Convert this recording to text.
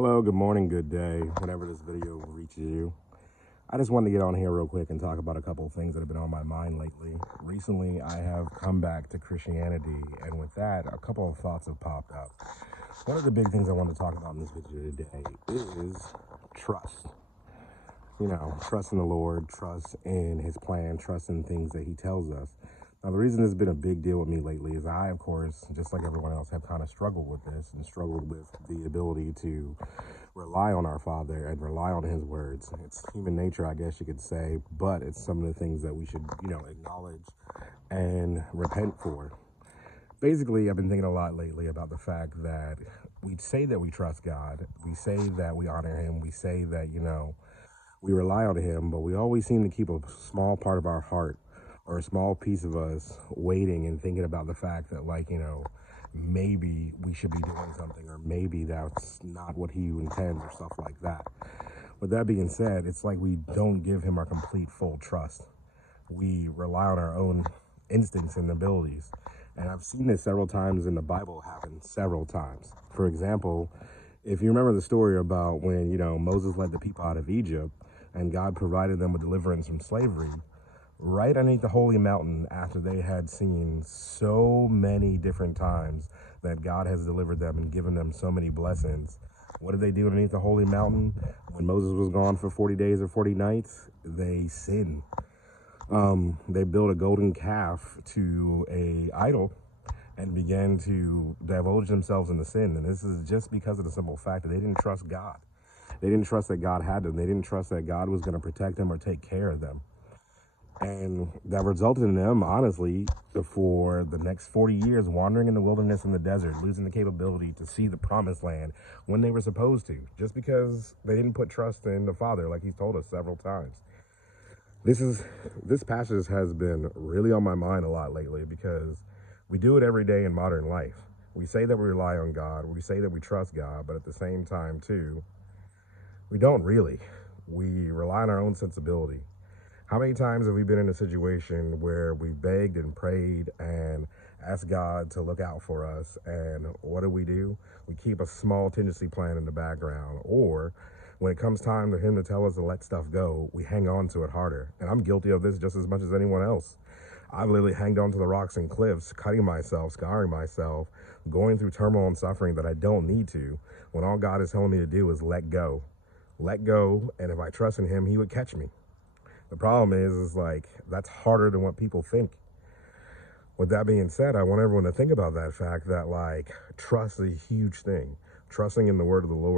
Hello, good morning, good day, whenever this video reaches you. I just wanted to get on here real quick and talk about a couple of things that have been on my mind lately. Recently, I have come back to Christianity, and with that, a couple of thoughts have popped up. One of the big things I want to talk about in this video today is trust. Trust in the Lord, trust in his plan, trust in things that he tells us. Now, the reason this has been a big deal with me lately is I, of course, just like everyone else, have kind of struggled with this and struggled with the ability to rely on our Father and rely on his words. It's human nature, I guess you could say, but it's some of the things that we should, acknowledge and repent for. Basically, I've been thinking a lot lately about the fact that we say that we trust God, we say that we honor him, we say that, we rely on him, but we always seem to keep a small part of our heart or a small piece of us waiting and thinking about the fact that, maybe we should be doing something, or maybe that's not what he intends, or stuff like that. With that being said, it's like we don't give him our complete full trust. We rely on our own instincts and abilities. And I've seen this several times in the Bible happen several times. For example, if you remember the story about when, Moses led the people out of Egypt and God provided them with deliverance from slavery, right underneath the holy mountain, after they had seen so many different times that God has delivered them and given them so many blessings, what did they do underneath the holy mountain when Moses was gone for 40 days or 40 nights? They sinned. They built a golden calf to a idol and began to divulge themselves into sin. And this is just because of the simple fact that they didn't trust God. They didn't trust that God had them. They didn't trust that God was going to protect them or take care of them. And that resulted in them, honestly, for the next 40 years, wandering in the wilderness and the desert, losing the capability to see the promised land when they were supposed to, just because they didn't put trust in the Father, like he's told us several times. This passage has been really on my mind a lot lately, because we do it every day in modern life. We say that we rely on God, we say that we trust God, but at the same time, too, we don't really. We rely on our own sensibility. How many times have we been in a situation where we begged and prayed and asked God to look out for us, and what do? We keep a small contingency plan in the background, or when it comes time for him to tell us to let stuff go, we hang on to it harder. And I'm guilty of this just as much as anyone else. I've literally hanged on to the rocks and cliffs, cutting myself, scarring myself, going through turmoil and suffering that I don't need to, when all God is telling me to do is let go. Let go, and if I trust in him, he would catch me. The problem is that's harder than what people think. With that being said, I want everyone to think about that fact that, trust is a huge thing. Trusting in the word of the Lord